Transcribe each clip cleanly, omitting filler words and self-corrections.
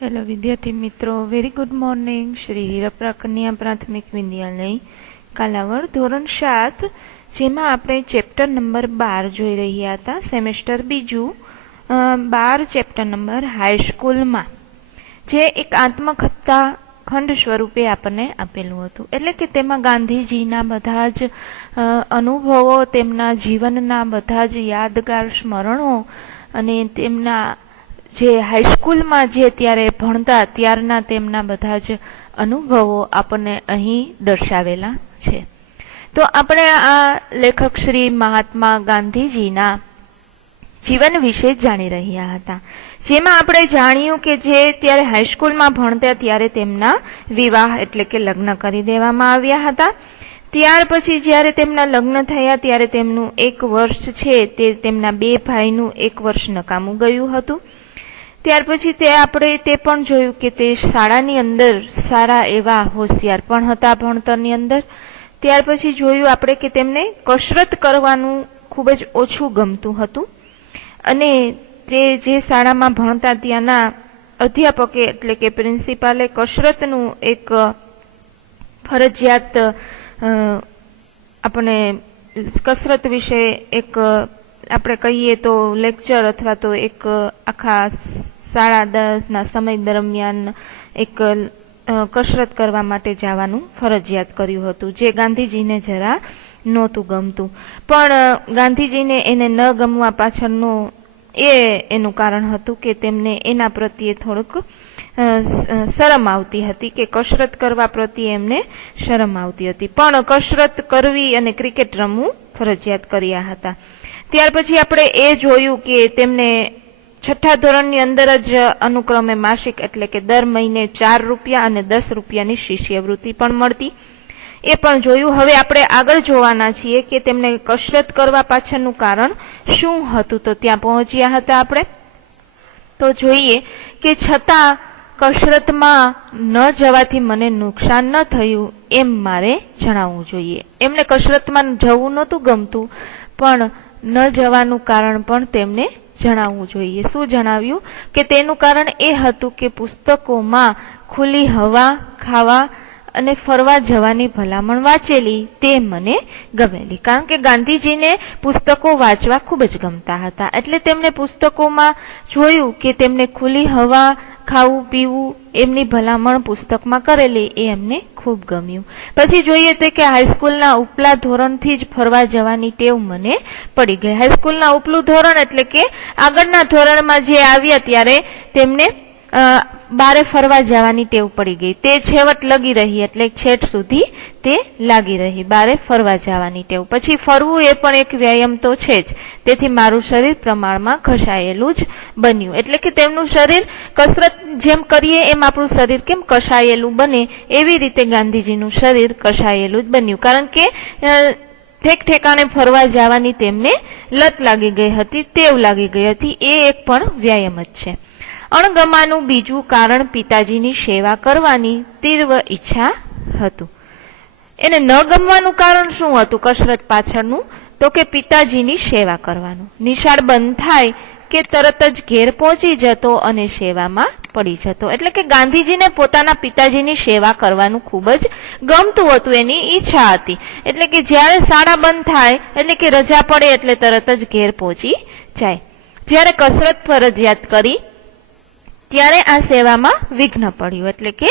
Hello વિદ્યાર્થી મિત્રો, very good morning. Shri હીરપ્રા કન્યા પ્રાથમિક વિદ્યાલય કાલાવડ ધોરણ 7, જેમાં આપણે ચેપ્ટર નંબર 12 જોઈ રહ્યા હતા. સેમેસ્ટર બીજું 12 ચેપ્ટર નંબર હાઈસ્કૂલમાં, જે એક આત્મકથા ખંડ સ્વરૂપે આપણને આપેલું હતું. એટલે કે તેમાં ગાંધીજીના બધા જ અનુભવો, તેમના જીવનના બધા જ યાદગાર સ્મરણો અને તેમના જે હાઈસ્કૂલમાં જે ત્યારે ભણતા ત્યારના તેમના બધા જ અનુભવો આપણને અહીં દર્શાવેલા છે. તો આપણે આ લેખક શ્રી મહાત્મા ગાંધીજીના જીવન વિશે જાણી રહ્યા હતા, જેમાં આપણે જાણ્યું કે જે ત્યારે હાઈસ્કૂલમાં ભણતા ત્યારે તેમના વિવાહ એટલે કે લગ્ન કરી દેવામાં આવ્યા હતા. ત્યાર પછી જ્યારે તેમના લગ્ન થયા ત્યારે તેમનું 1 વર્ષ છે તે તેમના 2 ભાઈનું 1 વર્ષ નકામું ગયું હતું. ત્યાર પછી આપણે તે પણ જોયું કે તે શાળાની અંદર સારા એવા હોશિયાર પણ હતા ભણતરની અંદર. ત્યાર પછી જોયું આપણે કે તેમને કસરત કરવાનું ખૂબ જ ઓછું ગમતું હતું, અને તે જે શાળામાં ભણતા ત્યાંના અધ્યાપકે એટલે કે પ્રિન્સિપાલે કસરતનું એક ફરજિયાત આપણે કસરત વિશે એક આપણે કહીએ તો લેક્ચર અથવા તો એક આખા સાડા 10ના સમય દરમિયાન એક કસરત કરવા માટે જવાનું ફરજિયાત કર્યું હતું, જે ગાંધીજીને જરા નહોતું ગમતું. પણ ગાંધીજીને એને ન ગમવા પાછળનું એનું કારણ હતું કે તેમને એના પ્રત્યે થોડુંક શરમ આવતી હતી, કે કસરત કરવા પ્રત્યે એમને શરમ આવતી હતી. પણ કસરત કરવી અને ક્રિકેટ રમવું ફરજિયાત કર્યા હતા. ત્યાર પછી આપણે એ જોયું કે તેમને 6થા ધોરણની અંદર જ અનુક્રમે માસિક એટલે કે દર મહિને 4 રૂપિયા અને 10 રૂપિયાની શિષ્યવૃત્તિ પણ મળતી, એ પણ જોયું. હવે આપણે આગળ જોવાના છીએ કે તેમને કસરત કરવા પાછળનું કારણ શું હતું. તો ત્યાં પહોંચ્યા હતા આપણે. તો જોઈએ કે છતાં કસરતમાં ન જવાથી મને નુકસાન ન થયું એમ મારે જણાવવું જોઈએ. એમને કસરતમાં જવું નહોતું ગમતું, પણ ન જવાનું કારણ પણ તેમને જણાવવું જોઈએ. શું જણાવ્યું કે તેનું કારણ એ હતું કે પુસ્તકોમાં ખુલ્લી હવા ખાવા અને ફરવા જવાની ભલામણ વાંચેલી તે મને ગમેલી. કારણ કે ગાંધીજીને પુસ્તકો વાંચવા ખૂબ જ ગમતા હતા, એટલે તેમને પુસ્તકોમાં જોયું કે તેમને ખુલ્લી હવા ખાવું પીવું એમની ભલામણ પુસ્તકમાં કરેલી એ એમને ખૂબ ગમ્યું. પછી જોઈએ તો કે હાઈસ્કૂલના ઉપલા ધોરણથી જ ફરવા જવાની ટેવ મને પડી ગઈ. હાઈસ્કૂલના ઉપલું ધોરણ એટલે કે આગળના ધોરણમાં જે આવ્યા ત્યારે તેમને બારે ફરવા જવાની ટેવ પડી ગઈ. તે છેવટ લગી રહી, એટલે છેટ સુધી તે લાગી રહી બારે ફરવા જવાની ટેવ. પછી ફરવું એ પણ એક વ્યાયામ તો છે જ, તેથી મારું શરીર પ્રમાણમાં ઘસાયેલું જ બન્યું. એટલે કે તેમનું શરીર કસરત જેમ કરીએ એમ આપણું શરીર કેમ કસાયેલું બને, એવી રીતે ગાંધીજીનું શરીર કસાયેલું જ બન્યું. કારણ કે ઠેક ઠેકાણે ફરવા જવાની તેમને લત લાગી ગઈ હતી, ટેવ લાગી ગઈ હતી. એ એક પણ વ્યાયામ જ છે. અણગમાનું બીજું કારણ પિતાજીની સેવા કરવાની તીવ્ર ઈચ્છા હતું. એને ન ગમવાનું કારણ શું હતું કસરત પાછળનું? તો કે પિતાજીની સેવા કરવાનું. નિશાળ બંધ થાય કે તરત જ ઘેર પહોંચી જતો અને સેવામાં પડી જતો. એટલે કે ગાંધીજીને પોતાના પિતાજીની સેવા કરવાનું ખૂબ જ ગમતું હતું, એની ઈચ્છા હતી. એટલે કે જ્યારે શાળા બંધ થાય એટલે કે રજા પડે એટલે તરત જ ઘેર પહોંચી જાય. જ્યારે કસરત ફરજિયાત કરી ત્યારે આ સેવામાં વિઘ્ન પડ્યું. એટલે કે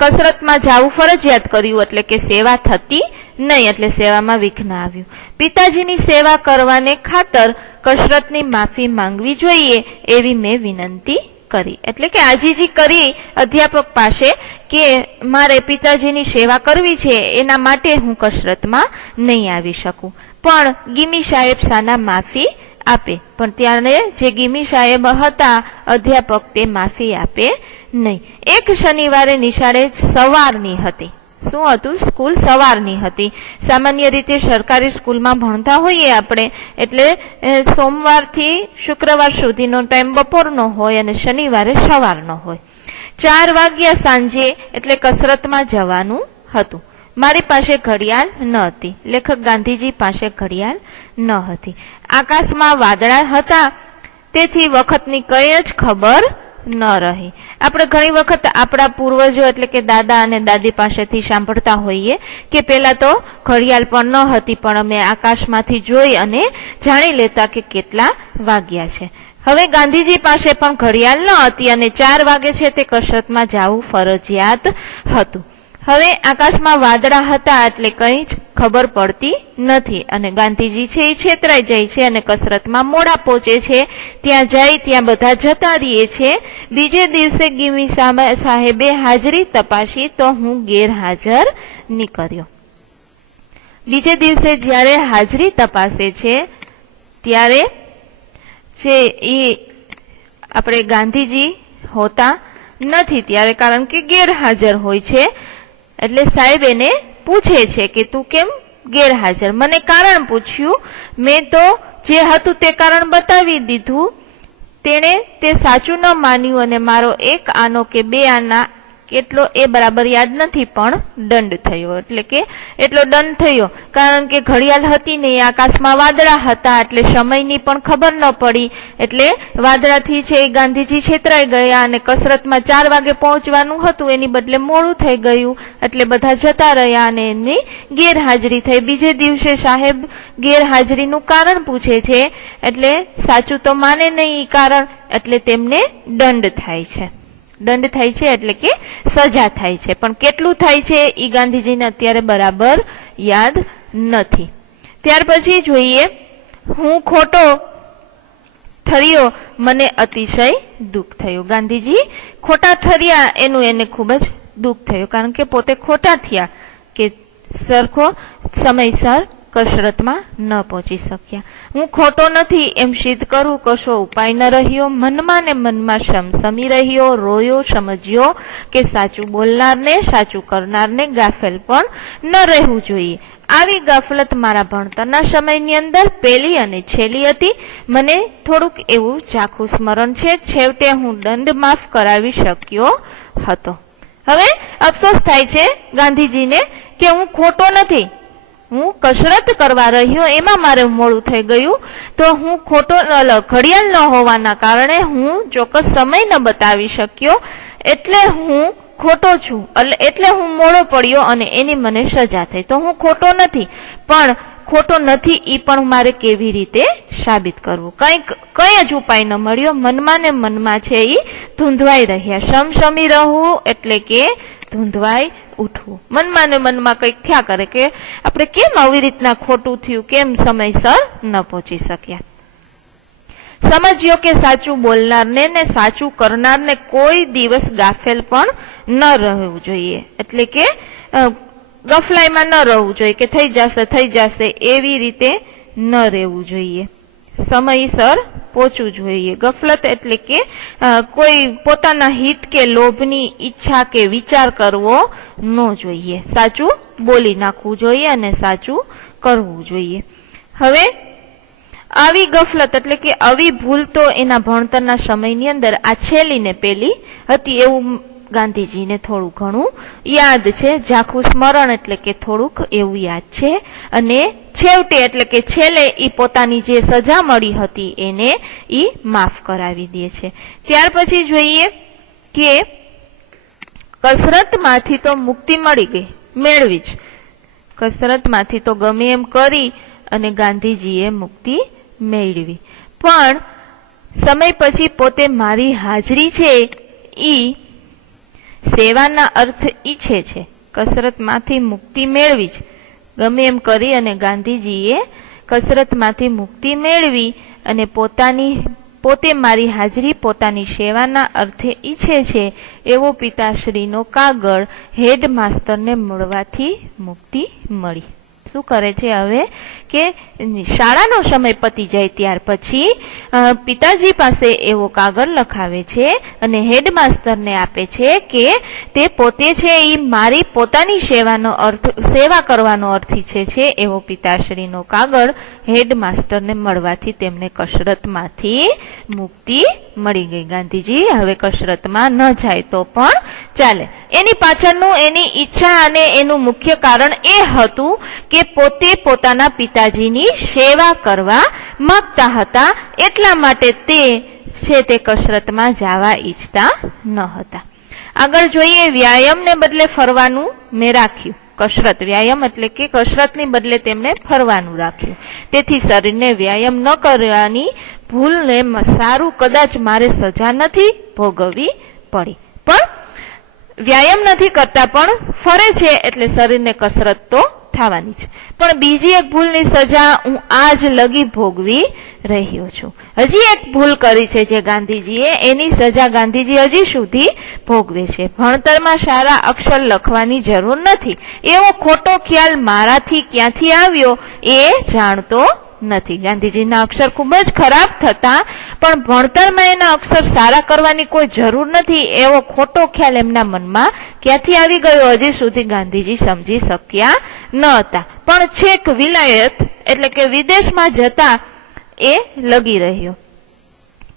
કસરતમાં જવું ફરજિયાત કર્યું એટલે કે સેવા થતી નહીં, એટલે સેવામાં વિઘ્ન આવ્યું. પિતાજીની સેવા કરવાને ખાતર કસરતની માફી માંગવી જોઈએ એવી મેં વિનંતી કરી. એટલે કે આજીજી કરી અધ્યાપક પાસે કે મારે પિતાજીની સેવા કરવી છે, એના માટે હું કસરતમાં નહીં આવી શકું. પણ ગીમી સાહેબ સાના માફી આપે, પણ ત્યારે જે ગીમી સાહેબ હતા અધ્યાપક તે માફી આપે નહીં. એક શનિવારે નિશાળે સવારની હતી. શું હતું? સ્કૂલ સવારની હતી. સામાન્ય રીતે સરકારી સ્કૂલમાં ભણતા હોઈએ આપણે, એટલે સોમવારથી શુક્રવાર સુધીનો ટાઈમ બપોરનો હોય અને શનિવારે સવારનો હોય. 4 વાગ્યા સાંજે એટલે કસરતમાં જવાનું હતું. મારી પાસે ઘડિયાળ ન હતી. લેખક ગાંધીજી પાસે ઘડિયાળ ન હતી. આકાશમાં વાદળા હતા, તેથી વખતની કઈ જ ખબર ન રહી. આપણે ઘણી વખત આપણા પૂર્વજો એટલે કે દાદા અને દાદી પાસેથી સાંભળતા હોઈએ કે પેલા તો ઘડિયાળ પણ ન હતી, પણ અમે આકાશમાંથી જોઈ અને જાણી લેતા કે કેટલા વાગ્યા છે. હવે ગાંધીજી પાસે પણ ઘડિયાળ ન હતી અને 4 વાગે છે તે કસરતમાં જવું ફરજિયાત હતું. હવે આકાશમાં વાદળા હતા એટલે કંઈ જ ખબર પડતી નથી અને ગાંધીજી છે એ છેતરાઈ જાય છે અને કસરતમાં મોડા પહોંચે છે. ત્યાં જાય ત્યાં બધા જતા રહીએ છે. બીજે દિવસે ગીમી સાહેબે હાજરી તપાસી તો હું ગેરહાજર નીકળ્યો. બીજે દિવસે જ્યારે હાજરી તપાસે છે ત્યારે છે એ આપણે ગાંધીજી હોતા નથી ત્યારે, કારણ કે ગેરહાજર હોય છે. એટલે સાહેબ એને પૂછે છે કે તું કેમ ગેરહાજર? મને કારણ પૂછ્યું, મેં તો જે હતું તે કારણ બતાવી દીધું. તેણે તે સાચું ન માન્યું અને મારો 1 આનો કે 2 આના કેટલો એ બરાબર યાદ નથી, પણ દંડ થયો. એટલે કે એટલો દંડ થયો કારણ કે ઘડિયાળ હતી ને, આકાશમાં વાદળા હતા એટલે સમયની પણ ખબર ન પડી. એટલે વાદળાથી છે એ ગાંધીજી છેતરાઈ ગયા અને કસરતમાં 4 વાગે પહોંચવાનું હતું એની બદલે મોડું થઈ ગયું એટલે બધા જતા રહ્યા અને એમની ગેરહાજરી થઈ. બીજે દિવસે સાહેબ ગેરહાજરીનું કારણ પૂછે છે એટલે સાચું તો માને નહીં કારણ, એટલે તેમને દંડ થાય છે. દંડ થાય છે એટલે કે સજા થાય છે, પણ કેટલું થાય છે એ ગાંધીજીને અત્યારે બરાબર યાદ નથી. ત્યાર પછી જોઈએ, હું ખોટો ઠર્યો, મને અતિશય દુઃખ થયું. ગાંધીજી ખોટા ઠર્યા એનું એને ખૂબ જ દુઃખ થયું કારણ કે પોતે ખોટા થયા કે સરખો સમયસર કસરતમાં ન પહોંચી શક્યા. હું ખોટો નથી એમ સિદ્ધ કરું કશો ઉપાય ન રહ્યો. મનમાં ને મનમાં સમસમી રહ્યો, રોયો, સમજ્યો કે સાચું બોલનારને સાચું કરનારને ગાફેલ પણ ન રહેવું જોઈએ. આવી ગાફલત મારા ભણતરના સમયની અંદર પહેલી અને છેલ્લી હતી. મને થોડુંક એવું ઝાખું સ્મરણ છે. છેવટે હું દંડ માફ કરાવી શક્યો હતો. હવે અફસોસ થાય છે ગાંધીજીને કે હું ખોટો નથી, હું કસરત કરવા રહ્યો એમાં મારે મોડું થઈ ગયું, તો હું ખોટો ઘડિયાળ ન હોવાના કારણે હું ચોક્કસ સમય ન બતાવી શક્યો એટલે હું ખોટો છું, એટલે હું મોડો પડ્યો અને એની મને સજા થઈ. તો હું ખોટો નથી, પણ ખોટો નથી એ પણ મારે કેવી રીતે સાબિત કરવું? કઈ જ ઉપાય ન મળ્યો. મનમાં ને મનમાં છે એ ધૂંધવાઈ રહ્યા. સમસમી રહવું એટલે કે ધૂંધવાઈ ઉઠવું. મનમાં ને મનમાં કંઈક થયા કરે કે આપણે કેમ આવી રીતના ખોટું થયું, કેમ સમયસર ન પહોંચી શક્યા. સમજ્યો કે સાચું બોલનારને ને સાચું કરનારને કોઈ દિવસ ગાફેલ પણ ન રહેવું જોઈએ. એટલે કે ગફલાઈમાં ન રહેવું જોઈએ કે થઈ જશે એવી રીતે ન રહેવું જોઈએ. સમયસર પહોંચવું જોઈએ. ગફલત એટલે કે કોઈ પોતાના હિત કે લોભની ઈચ્છા કે વિચાર કરવો ન જોઈએ. સાચું બોલી નાખવું જોઈએ અને સાચું કરવું જોઈએ. હવે આવી ગફલત એટલે કે આવી ભૂલ તો એના ભણતરના સમયની અંદર આ છેલ્લી ને પેલી હતી એવું ગાંધીજીને થોડું ઘણું યાદ છે. ઝાખું સ્મરણ એટલે કે થોડુંક એવું યાદ છે. અને છેવટે એટલે કે છેલ્લે ઈ પોતાની જે સજા મળી હતી એને ઈ માફ કરાવી દે છે. ત્યાર પછી જોઈએ કે કસરતમાંથી તો મુક્તિ મળી ગઈ, મેળવી જ. કસરતમાંથી તો ગમે એમ કરી અને ગાંધીજીએ મુક્તિ મેળવી, પણ સમય પછી પોતે મારી હાજરી છે ઈ સેવાના અર્થ ઈચ્છે છે. કસરતમાંથી મુક્તિ મેળવી જ ગમે એમ કરી અને ગાંધીજીએ કસરતમાંથી મુક્તિ મેળવી અને પોતે મારી હાજરી પોતાની સેવાના અર્થે ઈચ્છે છે એવો પિતાશ્રીનો કાગળ હેડમાસ્ટરને મળવાથી મુક્તિ મળી. શું કરે છે હવે કે શાળાનો સમય પતી જાય ત્યાર પછી પિતાજી પાસે એવો કાગળ લખાવે છે અને હેડમાસ્ટરને આપે છે કે તે પોતે છે એ મારી પોતાની સેવા કરવાનો અર્થ ઈચ્છે છે એવો પિતાશ્રીનો કાગળ હેડમાસ્ટરને મળવાથી તેમને કસરતમાંથી મુક્તિ મળી ગઈ. ગાંધીજી હવે કસરતમાં ન જાય તો પણ ચાલે. એની પાછળનું એની ઈચ્છા અને એનું મુખ્ય કારણ એ હતું કે પોતે પોતાના પિતાજીની સેવા કરવા માંગતા હતા. એટલા માટે તે છે તે કસરતમાં જવા ઈચ્છતા ન હતા. આગળ જોઈએ, વ્યાયામને બદલે ફરવાનું મેં રાખ્યું. કસરત, વ્યાયામ એટલે કે કસરતની બદલે તેમણે ફરવાનું રાખ્યું. તેથી શરીરને વ્યાયામ ન કરવાની ભૂલને સારું કદાચ મારે સજા નથી ભોગવવી પડી. પણ વ્યાયામ નથી કરતા પણ ફરે છે એટલે શરીરને કસરત તો થવાની છે. પણ બીજી એક ભૂલની સજા હું આજ લગી ભોગવી રહ્યો છું. હજી એક ભૂલ કરી છે જે ગાંધીજીએ, એની સજા ગાંધીજી હજી સુધી ભોગવે છે. ભણતરમાં સારા અક્ષર લખવાની જરૂર નથી એવો ખોટો ખ્યાલ મારાથી ક્યાંથી આવ્યો એ જાણતો નથી. ગાંધીજીના અક્ષર ખૂબ જ ખરાબ થતા પણ ભણતરમાં એના અક્ષર સારા કરવાની કોઈ જરૂર નથી એવો ખોટો ખ્યાલ એમના મનમાં ક્યાંથી આવી ગયો હજી સુધી ગાંધીજી સમજી શક્યા ન હતા. પણ છેક વિલાયત એટલે કે વિદેશમાં જતા એ લગી રહ્યો.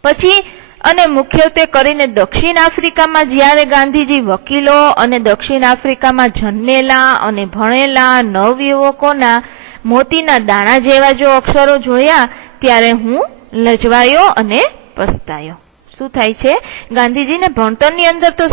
પછી અને મુખ્યત્વે કરીને દક્ષિણ આફ્રિકામાં જ્યારે ગાંધીજી વકીલો અને દક્ષિણ આફ્રિકામાં જન્મેલા અને ભણેલા નવયુવકોના મોતીના દાણા જેવા જો અક્ષરો જોયા ત્યારે હું લજવાયો અને પસ્તાયો. શું થાય છે, ગાંધીજીને ભણતરની અંદર તો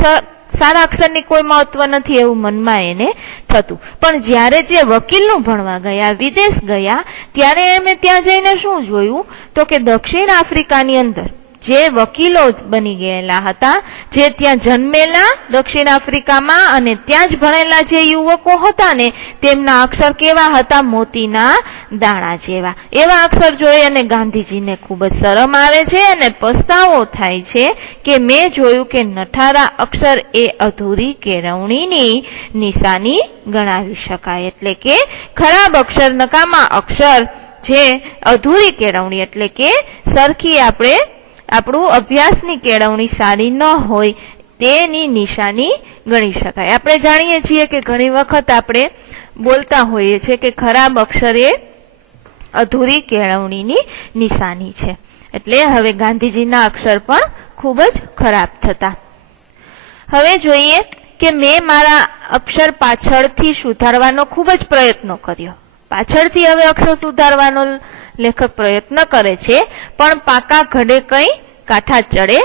સારા અક્ષરની કોઈ મહત્વ નથી એવું મનમાં એને થતું. પણ જ્યારે જે વકીલનું ભણવા ગયા, વિદેશ ગયા, ત્યારે એમણે ત્યાં જઈને શું જોયું તો કે દક્ષિણ આફ્રિકાની અંદર જે વકીલો બની ગયેલા હતા, જે ત્યાં જન્મેલા દક્ષિણ આફ્રિકામાં અને ત્યાં જ ભણેલા જે યુવકો હતા ને, તેમના અક્ષર કેવા હતા, મોતીના દાણા જેવા. એવા અક્ષર જોઈ અને ગાંધીજીને ખૂબ જ શરમ આવે છે અને પસ્તાવો થાય છે કે મેં જોયું કે નઠારા અક્ષર એ અધૂરી કેળવણીની નિશાની ગણાવી શકાય. એટલે કે ખરાબ અક્ષર, નકામા અક્ષર, જે અધૂરી કેળવણી એટલે કે સરખી આપણું અભ્યાસની કેળવણી સારી ન હોય તેની નિશાની ગણી શકાય. આપણે જાણીએ છીએ કે ઘણી વખત આપણે બોલતા હોઈએ છીએ કે ખરાબ અક્ષર એ અધૂરી કેળવણીની નિશાની છે. એટલે હવે ગાંધીજીના અક્ષર પણ ખૂબ જ ખરાબ થતા. હવે જોઈએ કે મેં મારા અક્ષર પાછળથી સુધારવાનો ખૂબ જ પ્રયત્નો કર્યો. પાછળથી હવે અક્ષર સુધારવાનો લેખક પ્રયત્ન કરે છે પણ પાકા ઘડે કઈ કાંઠા ચડે.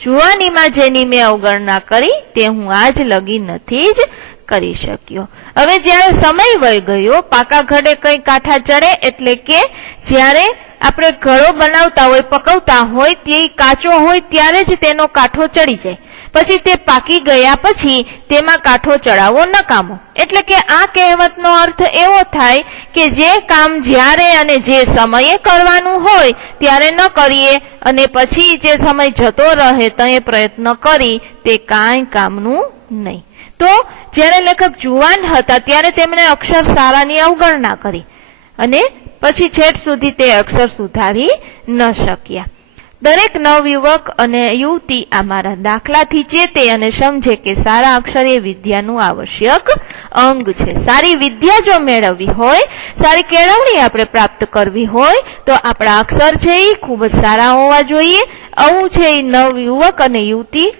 જુવાનીમાં જેની મેં અવગણના કરી તે હું આજ લગી નથી જ કરી શક્યો. હવે જ્યારે સમય વહી ગયો, પાકા ઘડે કઈ કાંઠા ચડે એટલે કે જ્યારે આપણે ઘડો બનાવતા હોય, પકવતા હોય, તે કાચો હોય ત્યારે જ તેનો કાંઠો ચડી જાય. પછી તે પાકી ગયા પછી તેમાં કાંઠો ચડાવવો નકામો. એટલે કે આ કહેવતનો અર્થ એવો થાય કે જે કામ જ્યારે અને જે સમયે કરવાનું હોય ત્યારે ન કરીએ અને પછી જે સમય જતો રહે તો એ પ્રયત્ન કરી તે કાંઈ કામનું નહીં. તો જ્યારે લેખક જુવાન હતા ત્યારે તેમણે અક્ષર સારાની અવગણના કરી અને પછી છેટ સુધી તે અક્ષર સુધારી ન શક્યા. દરેક નવયુવક અને યુવતી આ મારા દાખલાથી ચેતે અને સમજે કે સારા અક્ષર એ વિદ્યાનું આવશ્યક અંગ છે. સારી વિદ્યા જો મેળવવી હોય, સારી કેળવણી આપણે પ્રાપ્ત કરવી હોય તો આપણા અક્ષર છે એ ખૂબ જ સારા હોવા જોઈએ. આવું છે એ નવયુવક અને યુવતી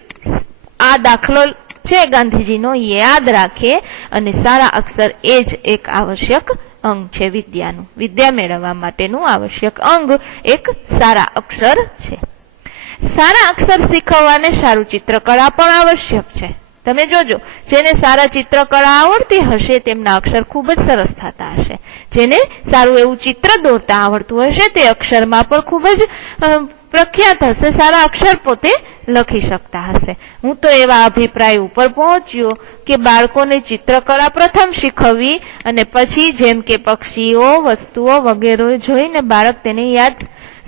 આ દાખલો છે ગાંધીજીનો યાદ રાખે અને સારા અક્ષર એ જ એક આવશ્યક અંગ છે વિદ્યાનું. વિદ્યા મેળવવા માટેનું આવશ્યક અંગ એક સારા અક્ષર છે. સારા અક્ષર શીખવવાને સારું ચિત્રકળા પણ આવશ્યક છે. તમે જોજો, જેને સારા ચિત્રકળા આવડતી હશે તેમના અક્ષર ખૂબ જ સરસ થતા હશે. જેને સારું એવું ચિત્ર દોરતા આવડતું હશે તે અક્ષરમાં પણ ખૂબ જ પ્રખ્યાત હશે, સારા અક્ષર પોતે લખી શકતા હશે. હું તો એવા અભિપ્રાય ઉપર પહોંચ્યો કે બાળકોને ચિત્રકળા પ્રથમ શીખવવી અને પછી જેમ કે પક્ષીઓ, વસ્તુઓ વગેરે જોઈને બાળક તેને યાદ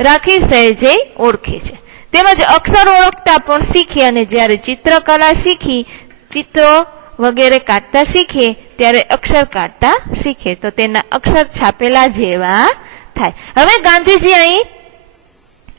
રાખી સહેજે ઓળખે છે. તેમજ અક્ષર ઓળખતા પણ શીખે અને જ્યારે ચિત્રકળા શીખી, ચિત્રો વગેરે કાઢતા શીખે ત્યારે અક્ષર કાઢતા શીખે તો તેના અક્ષર છાપેલા જેવા થાય. હવે ગાંધીજી અહીં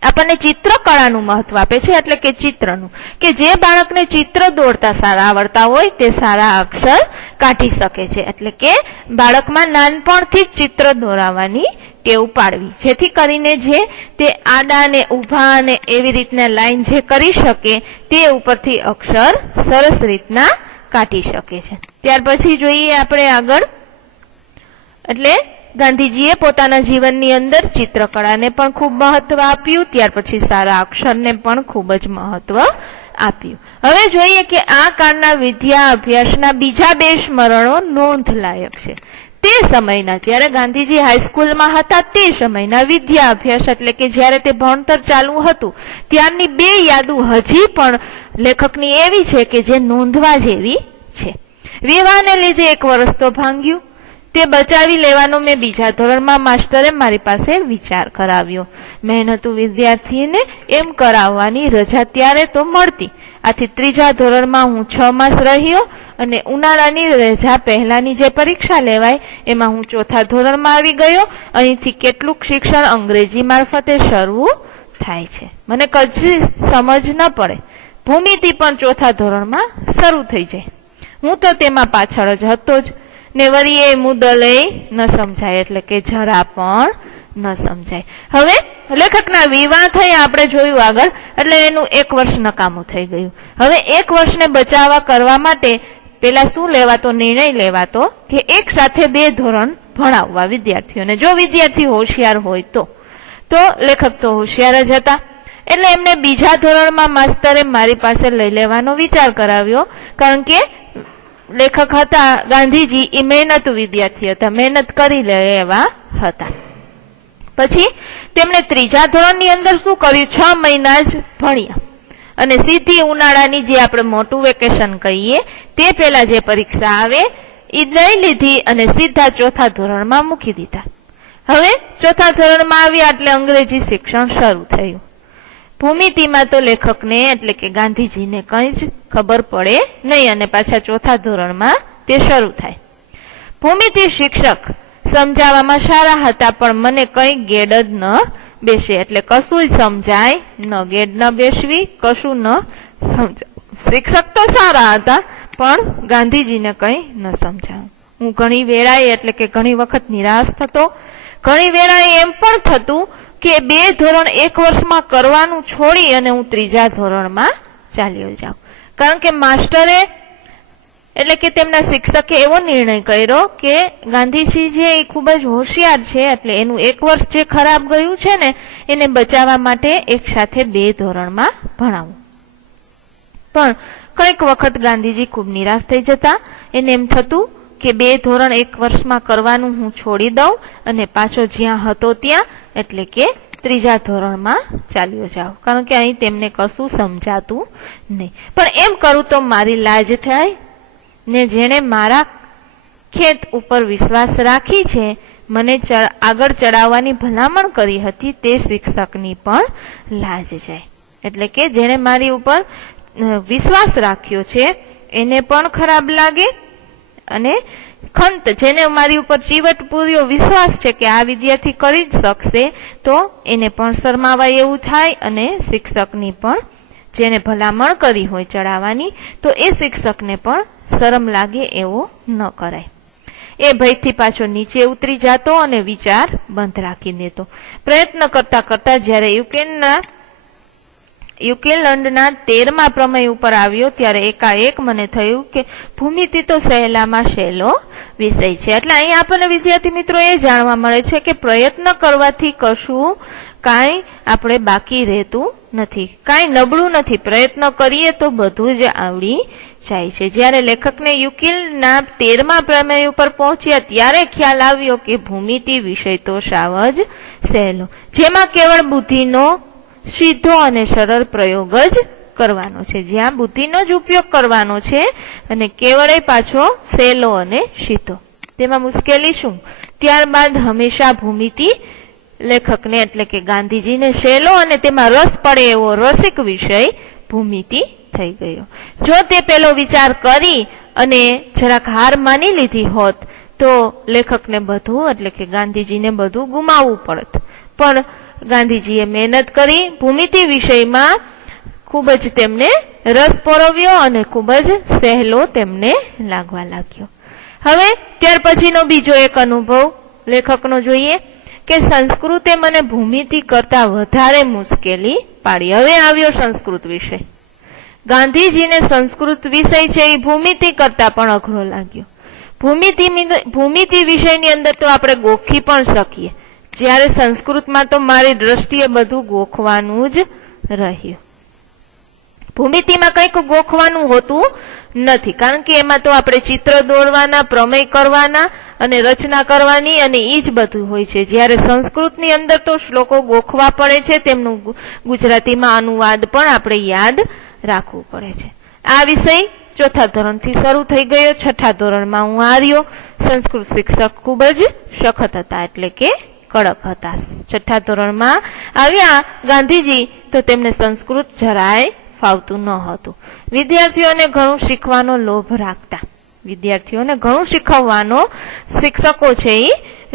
આપણને ચિત્રકળાનું મહત્વ આપે છે, એટલે કે ચિત્રનું, કે જે બાળકને ચિત્ર દોરતા સારા આવડતા હોય તે સારા અક્ષર કાઢી શકે છે. એટલે કે બાળકમાં નાનપણથી જ ચિત્ર દોરાવાની ટેવ પાડવી, જેથી કરીને જે તે આડા ને ઊભા ને એવી રીતના લાઈન જે કરી શકે તે ઉપરથી અક્ષર સરસ રીતના કાઢી શકે છે. ત્યાર પછી જોઈએ આપણે આગળ, એટલે ગાંધીજીએ પોતાના જીવનની અંદર ચિત્રકળાને પણ ખૂબ મહત્વ આપ્યું, ત્યાર પછી સારા અક્ષરને પણ ખૂબ જ મહત્વ આપ્યું. હવે જોઈએ કે આ કાળના વિદ્યા અભ્યાસના બીજા 2 સ્મરણો નોંધ લાયક છે. તે સમયના, જ્યારે ગાંધીજી હાઈસ્કૂલમાં હતા તે સમયના વિદ્યા અભ્યાસ એટલે કે જ્યારે તે ભણતર ચાલુ હતું ત્યારની 2 યાદો હજી પણ લેખકની એવી છે કે જે નોંધવા જેવી છે. વિવાહને લીધે 1 વર્ષ તો ભાંગ્યું, તે બચાવી લેવાનો મેં બીજા ધોરણમાં માસ્ટરે મારી પાસે વિચાર કરાવ્યો. મહેનતુ વિદ્યાર્થીને એમ કરાવવાની રજા ત્યારે તો મળતી. આથી 3જા ધોરણમાં હું 6 માસ રહ્યો અને ઉનાળાની રજા પહેલાની જે પરીક્ષા લેવાય એમાં હું 4થા ધોરણમાં આવી ગયો. અહીંથી કેટલુંક શિક્ષણ અંગ્રેજી મારફતે શરૂ થાય છે. મને કદી સમજ ન પડે. ભૂમિતિ પણ 4થા ધોરણમાં શરૂ થઈ જાય. હું તો તેમાં પાછળ જ હતો જ ને વળી એ મુદ્દલે ન સમજાય એટલે કે જરા પણ ન સમજાય. હવે લેખકના વિવાહ થઈ આપણે જોયું આગળ, એટલે એનું 1 વર્ષ નકામું થઈ ગયું. હવે 1 વર્ષને બચાવવા કરવા માટે પેલા શું લેવાતો નિર્ણય લેવાતો કે એક સાથે 2 ધોરણ ભણાવવા વિદ્યાર્થીઓને. જો વિદ્યાર્થી હોશિયાર હોય તો લેખક તો હોશિયાર જ હતા એટલે એમને બીજા ધોરણમાં માસ્તરે મારી પાસે લઈ લેવાનો વિચાર કરાવ્યો. કારણ કે લેખક હતા ગાંધીજી એ મહેનતુ વિદ્યાર્થી હતા, મહેનત કરી લે એવા હતા. પછી તેમણે 3જા ધોરણની અંદર શું કર્યું, 6 મહિના જ ભણ્યા અને સીધી ઉનાળાની જે આપણે મોટું વેકેશન કહીએ તે પેલા જે પરીક્ષા આવે એ લઈ લીધી અને સીધા 4થા ધોરણમાં મૂકી દીધા. હવે 4થા ધોરણમાં આવ્યા એટલે અંગ્રેજી શિક્ષણ શરૂ થયું. ભૂમિતિમાં તો લેખકને એટલે કે ગાંધીજીને કંઈ જ ખબર પડે નહીં અને પાછા 4થા ધોરણમાં તે શરૂ થાય. ભૂમિતિ શિક્ષક સમજાવવામાં સારા હતા પણ મને કંઈ ગેડ જ ન બેસે એટલે કશું સમજાય ન, ગેડ ન બેસવી, કશું ન સમજાય. શિક્ષક તો સારા હતા પણ ગાંધીજીને કંઈ ન સમજાવું. હું ઘણી વેળાએ એટલે કે ઘણી વખત નિરાશ થતો. ઘણી વેળાએ એમ પણ થતું કે 2 ધોરણ 1 વર્ષમાં કરવાનું છોડી અને હું 3જા ધોરણમાં ચાલ્યો જાઉં. કારણ કે માસ્ટરે એટલે કે તેમના શિક્ષકે એવો નિર્ણય કર્યો કે ગાંધીજી જે એ ખૂબ જ હોશિયાર છે એટલે એનું 1 વર્ષ જે ખરાબ ગયું છે ને એને બચાવવા માટે એક સાથે 2 ધોરણમાં ભણાવવું. પણ કઈક વખત ગાંધીજી ખૂબ નિરાશ થઈ જતા. એને એમ થતું કે 2 ધોરણ 1 વર્ષમાં કરવાનું હું છોડી દઉં અને પાછો જ્યાં હતો ત્યાં એટલે કે 3જા ધોરણમાં ચાલ્યો જાવ. કારણ કે અહીં તેમને કશું સમજાતું નહીં. પણ એમ કરું તો મારી લાજ થાય ને જેણે મારા ખેત ઉપર વિશ્વાસ રાખી છે, મને આગળ ચડાવવાની ભલામણ કરી હતી તે શિક્ષકની પણ લાજ જાય. એટલે કે જેણે મારી ઉપર વિશ્વાસ રાખ્યો છે એને પણ ખરાબ લાગે અને ખંત જેને મારી ઉપર ચીવટ પૂર્યો વિશ્વાસ છે કે આ વિદ્યાર્થી કરી જ શકશે તો એને પણ શરમાવાય એવું થાય અને શિક્ષકની પણ જેને ભલામણ કરી હોય ચડાવવાની તો એ શિક્ષકને પણ શરમ લાગે એવો ન કરાય. એ ભયથી પાછો નીચે ઉતરી જતો અને વિચાર બંધ રાખી દેતો. પ્રયત્ન કરતા કરતા જ્યારે યુકેલન્ડના 13મા પ્રમેય ઉપર આવ્યો ત્યારે એકાએક મને થયું કે ભૂમિતિ તો સહેલામાં સહેલો વિષય છે. એટલે અહીં આપણને વિદ્યાર્થી મિત્રો એ જાણવા મળે છે કે પ્રયત્ન કરવાથી કશું કાંઈ આપણે બાકી રહેતું નથી, કાંઈ નબળું નથી. પ્રયત્ન કરીએ તો બધું જ આવડી જાય છે. જ્યારે લેખકને યુકેલના 13મા પ્રમેય ઉપર પહોંચ્યા ત્યારે ખ્યાલ આવ્યો કે ભૂમિતિ વિષય તો સાવ જ સહેલો, જેમાં કેવળ બુદ્ધિનો સીધો અને સરળ પ્રયોગ જ કરવાનો છે, જ્યાં બુદ્ધિનો જ ઉપયોગ કરવાનો છે અને કેવળ પાછો સહેલો અને સીધો. તેમાં મુશ્કેલી શું? ત્યારબાદ હંમેશા ભૂમિતિ લેખકને એટલે કે ગાંધીજીને સહેલો અને તેમાં રસ પડે એવો રસિક વિષય ભૂમિતિ થઈ ગયો. જો તે પેલો વિચાર કરી અને જરાક હાર માની લીધી હોત તો લેખકને બધું એટલે કે ગાંધીજીને બધું ગુમાવવું પડત. પણ ગાંધીજીએ મહેનત કરી, ભૂમિતિ વિષયમાં ખૂબ જ તેમને રસ પરોવ્યો અને ખૂબ જ સહેલો તેમને લાગવા લાગ્યો. હવે ત્યાર પછીનો બીજો એક અનુભવ લેખકનો જોઈએ કે સંસ્કૃતે મને ભૂમિતિ કરતા વધારે મુશ્કેલી પાડી. હવે આવ્યો સંસ્કૃત વિષય. ગાંધીજીને સંસ્કૃત વિષય છે એ ભૂમિતિ કરતા પણ અઘરો લાગ્યો. ભૂમિતિ વિષયની અંદર તો આપણે ગોખી પણ શકીએ, જ્યારે સંસ્કૃતમાં તો મારી દ્રષ્ટિએ બધું ગોખવાનું જ રહ્યું. ભૂમિતિમાં કંઈક ગોખવાનું હોતું નથી, કારણ કે એમાં તો આપણે ચિત્ર દોરવાના, પ્રમેય કરવાના અને રચના કરવાની અને એ જ બધું હોય છે. જ્યારે સંસ્કૃતની અંદર તો શ્લોકો ગોખવા પડે છે, તેમનું ગુજરાતીમાં અનુવાદ પણ આપણે યાદ રાખવું પડે છે. આ વિષય ચોથા ધોરણથી શરૂ થઈ ગયો. છઠ્ઠા ધોરણમાં હું હાર્યો. સંસ્કૃત શિક્ષક ખૂબ જ સખત હતા, એટલે કે કડક હતા. છઠ્ઠા ધોરણમાં આવ્યા ગાંધીજી તો તેમને સંસ્કૃત જરાય ફાવતું ન હતું. વિદ્યાર્થીઓને ઘણું શીખવાનો લોભ રાખતા, વિદ્યાર્થીઓને ઘણું શીખવવાનો શિક્ષકો છે એ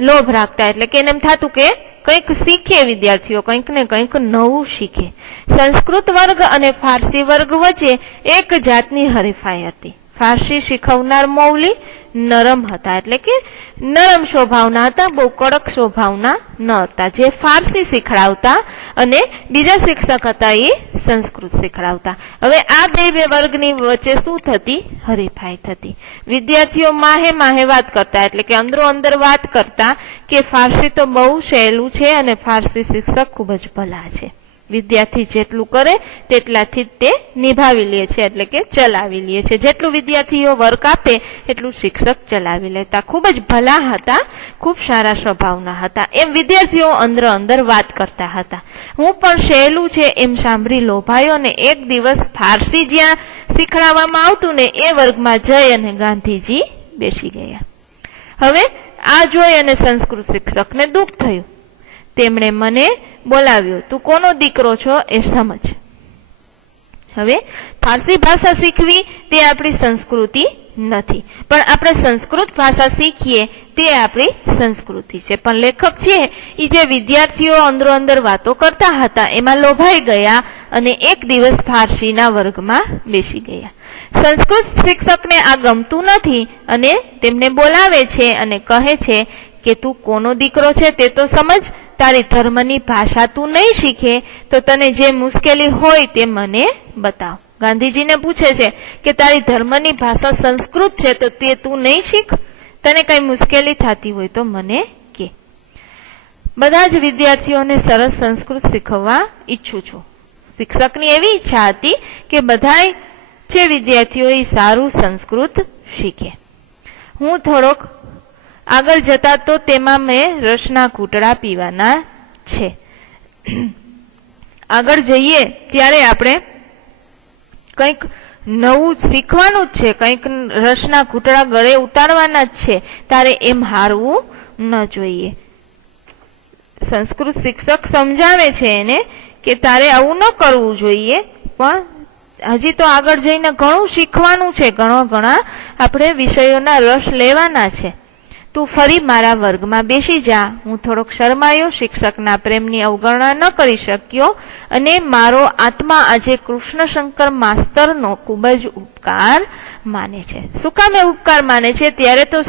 લોભ રાખતા, એટલે કે એને એમ થતું કે કંઈક શીખે વિદ્યાર્થીઓ, કંઈક ને કંઈક નવું શીખે. સંસ્કૃત વર્ગ અને ફારસી વર્ગ વચ્ચે એક જાતની હરીફાઈ હતી. ફારસી શીખવનાર મૌલી નરમ હતા, એટલે કે નરમ સ્વભાવના હતા, બહુ કડક સ્વભાવના ન હતા, જે ફારસી શીખડાવતા, અને બીજા શિક્ષક હતા એ સંસ્કૃત શીખડાવતા. હવે આ બે વર્ગની વચ્ચે શું થતી? હરીફાઈ થતી. વિદ્યાર્થીઓ માહે માહે વાત કરતા, એટલે કે અંદરો અંદર વાત કરતા કે ફારસી તો બહુ સહેલું છે અને ફારસી શિક્ષક ખૂબ જ ભલા છે. વિદ્યાર્થી જેટલું કરે તેટલાથી તે નિભાવી લે છે, એટલે કે ચલાવી લે છે. જેટલું વિદ્યાર્થીઓ વર્ક આપે એટલું શિક્ષક ચલાવી લેતા. ખૂબ જ ભલા હતા, ખૂબ સારા સ્વભાવના હતા, એમ વિદ્યાર્થીઓ અંદર અંદર વાત કરતા હતા. હું પણ સહેલું છે એમ સાંભળી લોભાયો અને એક દિવસ ફારસી જ્યાં શીખડાવવામાં આવતું ને એ વર્ગમાં જઈ અને ગાંધીજી બેસી ગયા. હવે આ જોઈ અને સંસ્કૃત શિક્ષકને દુઃખ થયું. તેમણે મને બોલાવ્યો, તું કોનો દીકરો છો એ સમજ. હવે ફારસી ભાષા શીખવી તે આપણી સંસ્કૃતિ નથી, પણ આપણે સંસ્કૃત ભાષા શીખીએ તે આપણી સંસ્કૃતિ છે. પણ લેખક છે એ જે વિદ્યાર્થીઓ અંદરો અંદર વાતો કરતા હતા એમાં લોભાઈ ગયા અને એક દિવસ ફારસીના વર્ગમાં બેસી ગયા. સંસ્કૃત શિક્ષકને આ ગમતું નથી અને તેમને બોલાવે છે અને કહે છે કે તું કોનો દીકરો છે તે તો સમજ. તારી ધર્મની ભાષા તું નહીં શીખે તો તને જે મુશ્કેલી હોય તે મને બતાવ. ગાંધીજીને પૂછે છે કે તારી ધર્મની ભાષા સંસ્કૃત છે તો તે તું નહીં શીખ, તને કઈ મુશ્કેલી થતી હોય તો મને કે. બધા જ વિદ્યાર્થીઓને સરસ સંસ્કૃત શીખવવા ઈચ્છું છું. શિક્ષકની એવી ઈચ્છા હતી કે બધાય જે વિદ્યાર્થીઓ એ સારું સંસ્કૃત શીખે. હું થોડોક આગળ જતા તો તેમાં મેં રસના ઘૂંટડા પીવાના છે. આગળ જઈએ ત્યારે આપણે કંઈક નવું શીખવાનું જ છે, કંઈક રસના ઘૂંટડા ગળે ઉતારવાના જ છે, તારે એમ હારવું ન જોઈએ. સંસ્કૃત શિક્ષક સમજાવે છે એને કે તારે આવું ન કરવું જોઈએ, પણ હજી તો આગળ જઈને ઘણું શીખવાનું છે, ઘણા આપણે વિષયોના રસ લેવાના છે. તું ફરી મારા વર્ગમાં બેસી જા. હું થોડોક શરમાયો, શિક્ષકના પ્રેમની અવગણના ન કરી શક્યો અને મારો આત્મા આજે કૃષ્ણશંકર માસ્તરનો ખૂબ જ ઉપકાર માને છે. શું કામે ઉપકાર માને છે? ત્યારે તો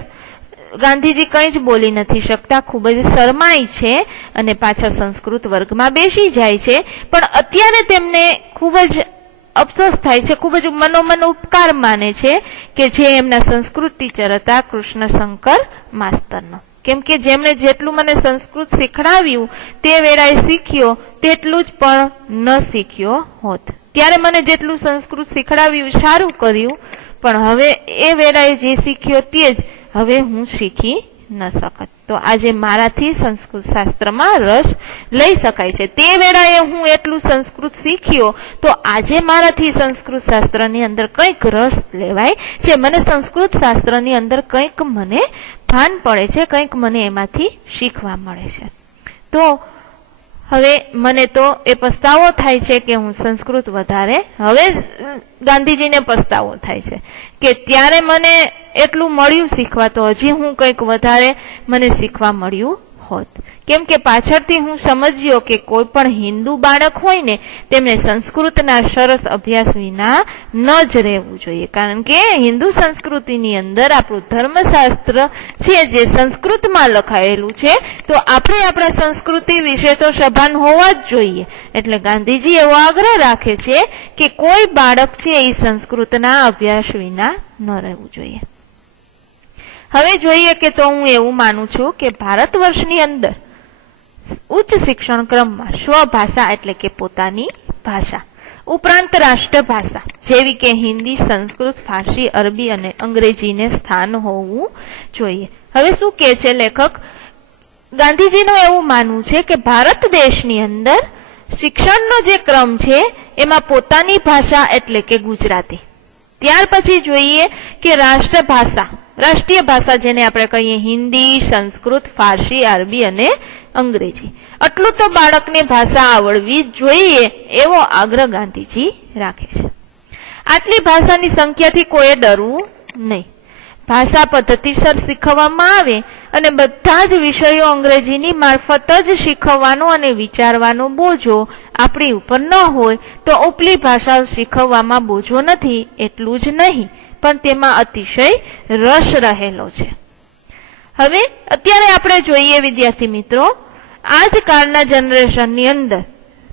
ગાંધીજી કંઈ જ બોલી નથી શકતા, ખૂબ જ શરમાય છે અને પાછા સંસ્કૃત વર્ગમાં બેસી જાય છે. પણ અત્યારે તેમને ખૂબ જ અફસોસ થાય છે, ખૂબ જ મનોમન ઉપકાર માને છે કે જે એમના સંસ્કૃત ટીચર હતા કૃષ્ણશંકર માસ્તરનો. કેમ કે જેમણે જેટલું મને સંસ્કૃત શીખડાવ્યું તે વેળાએ શીખ્યો તેટલું જ પણ ન શીખ્યો હોત. ત્યારે મને જેટલું સંસ્કૃત શીખડાવ્યું સારું કર્યું, પણ હવે એ વેળાએ જે શીખ્યો તે જ હવે હું શીખી ન શકત. તો આજે મારાથી સંસ્કૃત શાસ્ત્રમાં રસ લઈ શકાય છે. તે વેળાએ હું એટલું સંસ્કૃત શીખ્યો તો આજે મારાથી સંસ્કૃત શાસ્ત્રની અંદર કંઈક રસ લેવાય છે, મને સંસ્કૃત શાસ્ત્રની અંદર કંઈક મને ભાન પડે છે, કંઈક મને એમાંથી શીખવા મળે છે. તો હવે મને તો એ પસ્તાવો થાય છે કે હું સંસ્કૃત વધારે, હવે ગાંધીજીને પસ્તાવો થાય છે કે ત્યારે મને એટલું મળ્યું શીખવા તો હજી હું કંઈક વધારે મને શીખવા મળ્યું હોત. કેમ કે પાછળથી હું સમજ્યો કે કોઈ પણ હિન્દુ બાળક હોય ને તેમને સંસ્કૃતના સરસ અભ્યાસ વિના ન જ રહેવું જોઈએ, કારણ કે હિન્દુ સંસ્કૃતિની અંદર આપણું ધર્મશાસ્ત્ર છે જે સંસ્કૃતમાં લખાયેલું છે, તો આપણે આપણા સંસ્કૃતિ વિશે તો સભાન હોવા જ જોઈએ. એટલે ગાંધીજી એવો આગ્રહ રાખે છે કે કોઈ બાળક છે એ સંસ્કૃતના અભ્યાસ વિના ન રહેવું જોઈએ. હવે જોઈએ કે તો હું એવું માનું છું કે ભારત વર્ષની અંદર ઉચ્ચ શિક્ષણ ક્રમમાં સ્વભાષા એટલે કે પોતાની ભાષા ઉપરાંત રાષ્ટ્રભાષા જેવી કે હિન્દી, સંસ્કૃત, ફારસી, અરબી અને અંગ્રેજીને સ્થાન હોવું જોઈએ. હવે શું કહે છે લેખક? ગાંધીજીનું એવું માનવું છે કે ભારત દેશની અંદર શિક્ષણનો જે ક્રમ છે એમાં પોતાની ભાષા એટલે કે ગુજરાતી, ત્યાર પછી જોઈએ કે રાષ્ટ્રભાષા, રાષ્ટ્રીય ભાષા જેને આપણે કહીએ હિન્દી, સંસ્કૃત, ફારસી, અરબી અને અંગ્રેજી, આટલું તો બાળકને ભાષા આવડવી જોઈએ એવો આગ્રહ ગાંધીજી રાખે છે. આટલી ભાષાની સંખ્યાથી કોઈએ ડરવું નહીં. ભાષા પદ્ધતિસર શીખવવામાં આવે અને બધા જ વિષયો અંગ્રેજીની મારફત જ શીખવવાનો અને વિચારવાનો બોજો આપણી ઉપર ન હોય તો ઉપલી ભાષા શીખવવામાં બોજો નથી. એટલું જ નહીં પણ તેમાં અતિશય રસ રહેલો છે. હવે અત્યારે આપણે જોઈએ વિદ્યાર્થી મિત્રો, આજકાલના જનરેશનની અંદર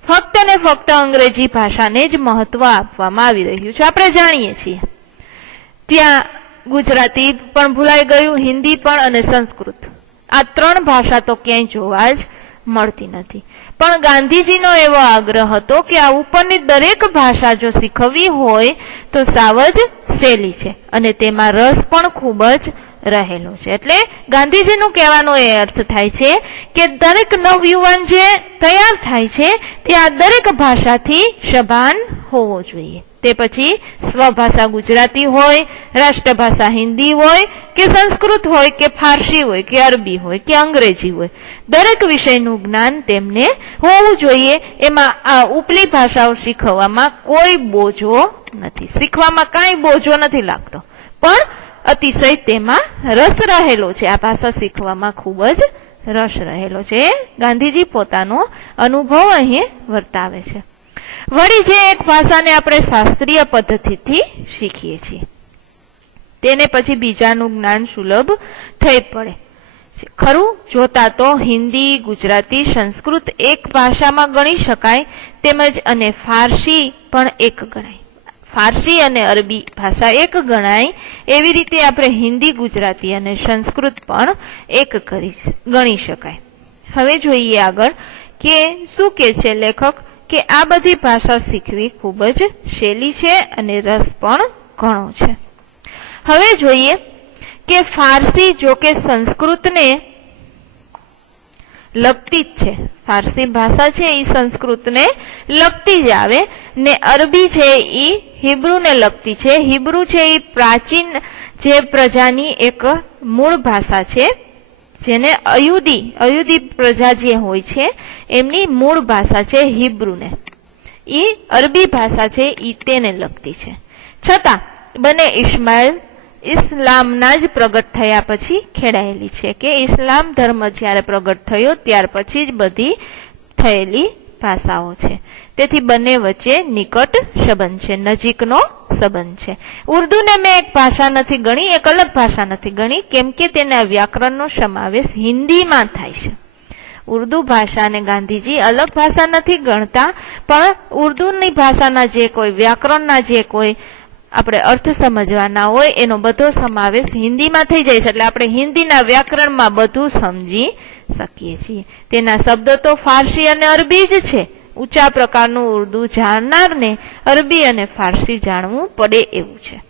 ફક્ત ને ફક્ત અંગ્રેજી ભાષાને જ મહત્વ આપવામાં આવી રહ્યું છે. આપણે જાણીએ છીએ ત્યાં ગુજરાતી પણ ભૂલાઈ ગયું, હિન્દી પણ અને સંસ્કૃત, આ ત્રણ ભાષા તો ક્યાંય જોવા જ મળતી નથી. પણ ગાંધીજીનો એવો આગ્રહ હતો કે આ ઉપરની દરેક ભાષા જો શીખવવી હોય તો સાવ જ સહેલી છે અને તેમાં રસ પણ ખૂબ જ રહેલો છે. એટલે ગાંધીજીનું કહેવાનો એ અર્થ થાય છે કે દરેક નવયુવાન જે તૈયાર થાય છે તે આ દરેક ભાષાથી સભાન હોવો જોઈએ. તે પછી સ્વભાષા ગુજરાતી હોય, રાષ્ટ્રભાષા હિન્દી હોય કે સંસ્કૃત હોય કે ફારસી હોય કે અરબી હોય કે અંગ્રેજી હોય, દરેક વિષયનું જ્ઞાન તેમને હોવું જોઈએ. એમાં આ ઉપલી ભાષાઓ શીખવવામાં કોઈ બોજો નથી, શીખવામાં કાંઈ બોજો નથી લાગતો, પણ અતિશય તેમાં રસ રહેલો છે. આ ભાષા શીખવામાં ખૂબ જ રસ રહેલો છે. ગાંધીજી પોતાનો અનુભવ અહીં વર્તાવે છે. વળી જે એક ભાષાને આપણે શાસ્ત્રીય પદ્ધતિથી શીખીએ છીએ તેને પછી બીજાનું જ્ઞાન સુલભ થઈ પડે. ખરું જોતા તો હિન્દી, ગુજરાતી, સંસ્કૃત એક ભાષામાં ગણી શકાય, તેમજ અને ફારસી પણ એક ગણાય. ફારસી અને અરબી ભાષા એક ગણાય એવી રીતે આપણે હિન્દી, ગુજરાતી અને સંસ્કૃત પણ એક ગણી શકાય. હવે જોઈએ આગળ કે શું કે છે લેખક કે આ બધી ભાષા શીખવી ખૂબ જ સહેલી છે અને રસ પણ ઘણો છે. હવે જોઈએ કે ફારસી જો કે સંસ્કૃતને લગતી જ છે, ફારસી ભાષા છે એ સંસ્કૃતને લગતી જ આવે ને અરબી છે એ હિબ્રુને લગતી છે. હિબ્રુ છે એ પ્રાચીન જે પ્રજાની એક મૂળ ભાષા છે, જેને અયુદી પ્રજા જે હોય છે એમની મૂળ ભાષા છે હિબ્રુને. એ અરબી ભાષા છે એ તેને લગતી છે. છતાં બંને ઇસ્લામના જ પ્રગટ થયા પછી ખેડાયેલી છે, કે ઇસ્લામ ધર્મ જ્યારે પ્રગટ થયો ત્યાર પછી જ બધી થયેલી ભાષાઓ છે. તેથી બંને વચ્ચે નિકટ સંબંધ છે, નજીકનો સંબંધ છે. ઉર્દુને મેં એક ભાષા નથી ગણી, એક અલગ ભાષા નથી ગણી, કેમ કે તેના વ્યાકરણનો સમાવેશ હિન્દીમાં થાય છે. ઉર્દુ ભાષાને ગાંધીજી અલગ ભાષા નથી ગણતા, પણ ઉર્દુની ભાષાના જે કોઈ વ્યાકરણના જે કોઈ આપણે અર્થ સમજવાના હોય એનો બધો સમાવેશ હિન્દીમાં થઈ જાય છે. એટલે આપણે હિન્દીના વ્યાકરણમાં બધું સમજી શકીએ છીએ. તેના શબ્દો તો ફારસી અને અરબી જ છે. ઊંચા પ્રકારનું ઉર્દુ જાણનારને અરબી અને ફારસી જાણવું પડે એવું છે.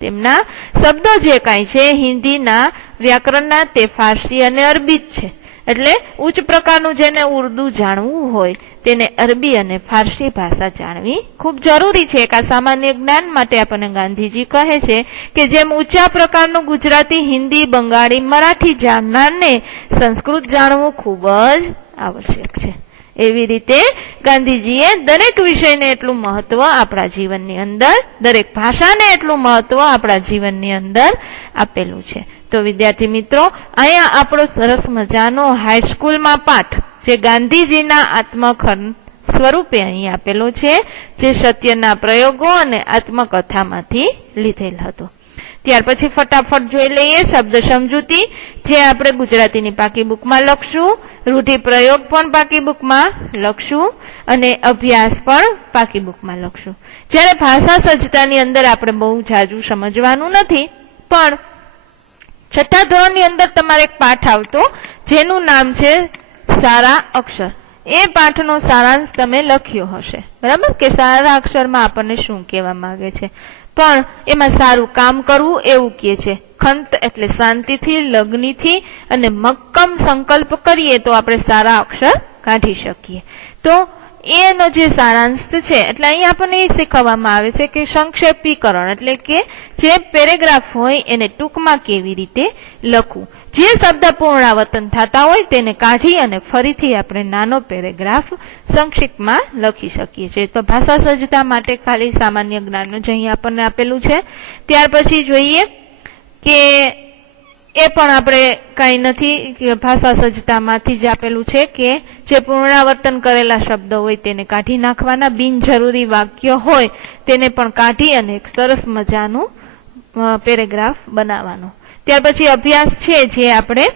તેમના શબ્દો જે કાંઈ છે હિન્દીના વ્યાકરણના તે ફારસી અને અરબી જ છે. એટલે ઉચ્ચ પ્રકારનું જેને ઉર્દુ જાણવું હોય તેને અરબી અને ફારસી ભાષા જાણવી ખૂબ જરૂરી છે. એક આ સામાન્ય જ્ઞાન માટે આપણને ગાંધીજી કહે છે કે જેમ ઊંચા પ્રકારનું ગુજરાતી, હિન્દી, બંગાળી, મરાઠી જાણનારને સંસ્કૃત જાણવું ખૂબ જ આવશ્યક છે. એવી રીતે ગાંધીજીએ દરેક વિષયને એટલું મહત્વ આપણા જીવનની અંદર, દરેક ભાષાને એટલું મહત્વ આપણા જીવનની અંદર આપેલું છે. તો વિદ્યાર્થી મિત્રો, અહીંયા આપણો સરસ મજાનો હાઈસ્કૂલમાં પાઠ જે ગાંધીજીના આત્મકથન સ્વરૂપે અહીં આપેલો છે, જે સત્યના પ્રયોગો અને આત્મકથામાંથી લીધેલ હતો. ત્યાર પછી ફટાફટ જોઈ લઈએ શબ્દ સમજૂતી, જે આપણે ગુજરાતીની પાકી બુકમાં લખશું, રૂઢિપ્રયોગ પણ પાકી બુકમાં લખશું અને અભ્યાસ પણ પાકી બુકમાં લખશું. જ્યારે ભાષા સજ્જતાની અંદર આપણે બહુ જાજુ સમજવાનું નથી, પણ છઠ્ઠા ધોરણની અંદર તમારે એક પાઠ આવતો જેનું નામ છે સારા અક્ષર. એ પાઠનો સારાંશ તમે લખ્યો હશે, બરાબર, કે સારા અક્ષરમાં આપણને શું કહેવા માંગે છે. પણ એમાં સારું કામ કરવું એવું કહે છે. ખંત એટલે શાંતિથી, લગ્નથી અને મક્કમ સંકલ્પ કરીએ તો આપણે સારા અક્ષર કાઢી શકીએ. તો એનો જે સારાંશ છે, એટલે અહીં આપણને એ શીખવવામાં આવે છે કે સંક્ષેપીકરણ એટલે કે જે પેરેગ્રાફ હોય એને ટૂંકમાં કેવી રીતે લખવું. જે શબ્દ પુનરાવર્તન થતા હોય તેને કાઢી અને ફરીથી આપણે નાનો પેરેગ્રાફ સંક્ષિપ્તમાં લખી શકીએ છીએ. તો ભાષા સજ્જતા માટે ખાલી સામાન્ય જ્ઞાન જ અહીં આપણને આપેલું છે. ત્યાર પછી જોઈએ કે એ પણ આપણે કઈ નથી કે ભાષા સજ્જતામાંથી જ આપેલું છે કે જે પુનરાવર્તન કરેલા શબ્દ હોય તેને કાઢી નાખવાના, બિનજરૂરી વાક્ય હોય તેને પણ કાઢી અને એક સરસ મજાનું પેરેગ્રાફ બનાવવાનો. ત્યાર પછી અભ્યાસ છે જે આપણે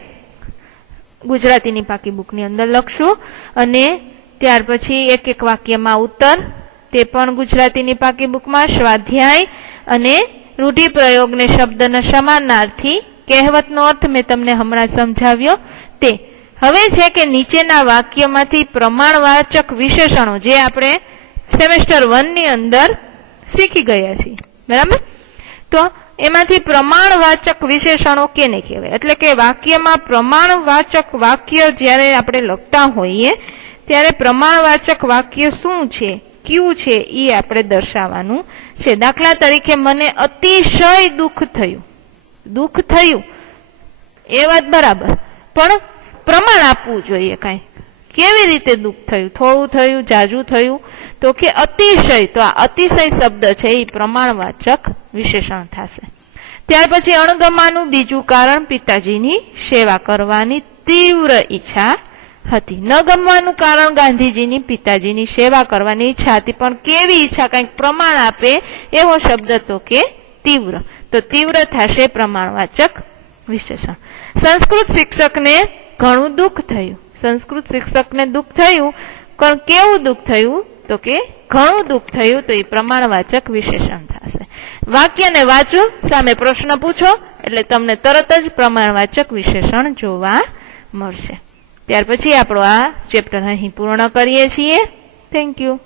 ગુજરાતીની પાકી બુકની અંદર લખશું અને ત્યાર પછી એક એક વાક્યમાં ઉત્તર, તે પણ ગુજરાતીની પાકી બુકમાં. સ્વાધ્યાય અને રૂઢિપ્રયોગને શબ્દના સમાનાર્થી કહેવતનો અર્થ મેં તમને હમણાં સમજાવ્યો તે. હવે છે કે નીચેના વાક્યમાંથી પ્રમાણવાચક વિશેષણો જે આપણે સેમેસ્ટર 1 ની અંદર શીખી ગયા છીએ, બરાબર. તો એમાંથી પ્રમાણવાચક વિશેષણો કેને કહેવાય, એટલે કે વાક્યમાં પ્રમાણવાચક વાક્ય જ્યારે આપણે લખતા હોઈએ ત્યારે પ્રમાણવાચક વાક્ય શું છે, ક્યું છે, એ આપણે દર્શાવવાનું છે. દાખલા તરીકે મને અતિશય દુઃખ થયું. દુઃખ થયું એ વાત બરાબર, પણ પ્રમાણ આપવું જોઈએ. કઈ કેવી રીતે દુઃખ થયું, થોડું થયું, જાજુ થયું, તો કે અતિશય. તો આ અતિશય શબ્દ છે એ પ્રમાણવાચક વિશેષણ થશે. ત્યાર પછી અણગમાનું બીજું કારણ પિતાજીની સેવા કરવાની તીવ્ર ઈચ્છા હતી. ન ગમવાનું કારણ ગાંધીજીની પિતાજીની સેવા કરવાની ઈચ્છા હતી, પણ કેવી ઈચ્છા, કંઈક પ્રમાણ આપે એવો શબ્દ તો કે તીવ્ર. તો તીવ્ર થશે પ્રમાણવાચક વિશેષણ. સંસ્કૃત શિક્ષકને ઘણું દુઃખ થયું. સંસ્કૃત શિક્ષકને દુઃખ થયું, પણ કેવું દુઃખ થયું, તો કે ઘણું દુઃખ થયું. તો એ પ્રમાણવાચક વિશેષણ થશે. વાક્યને વાંચો, સામે પ્રશ્ન પૂછો એટલે તમને તરત જ પ્રમાણવાચક વિશેષણ જોવા મળશે. ત્યાર પછી આપણો આ ચેપ્ટર અહીં પૂર્ણ કરીએ છીએ. Thank you.